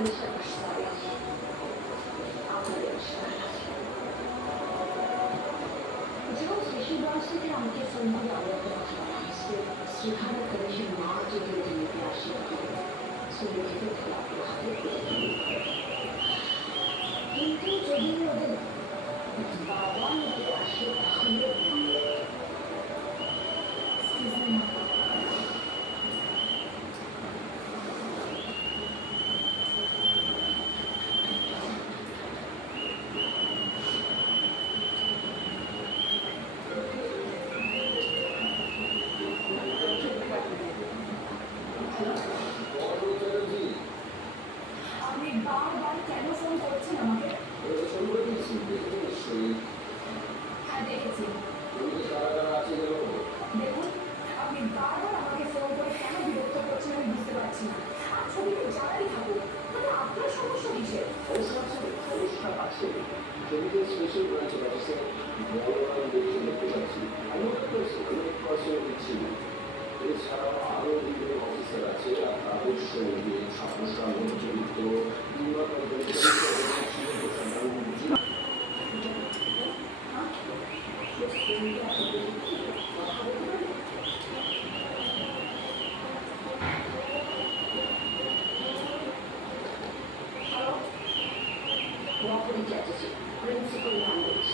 kalite aşılar yapmak. Alma yarışlar. Già se consideriamo che sono bravo per si cada cresce molto di mi piace sono che la in tutto il mondo ma quando ti lasci আপনি বারবার কেন phone করছেন আমাকে হ্যাঁ দেখেছি দেখুন আপনি বারবার আমাকে ফোন করে কেন বিরক্ত করছেন আমি বুঝতে পারছি না আর ছবিতে যারাই থাকুক তাহলে আপনার সমস্যা কিসের ছবিতে স্পেশাল ব্রাঞ্চ অফিসে বড় দেখতে পাচ্ছি আমি দিচ্ছি এছাড়াও আরও বিভিন্ন অফিসার আছে আর তাদের সঙ্গে সমস্যা জড়িত প্রিন্সিপাল ল্যাঙ্গুয়েজ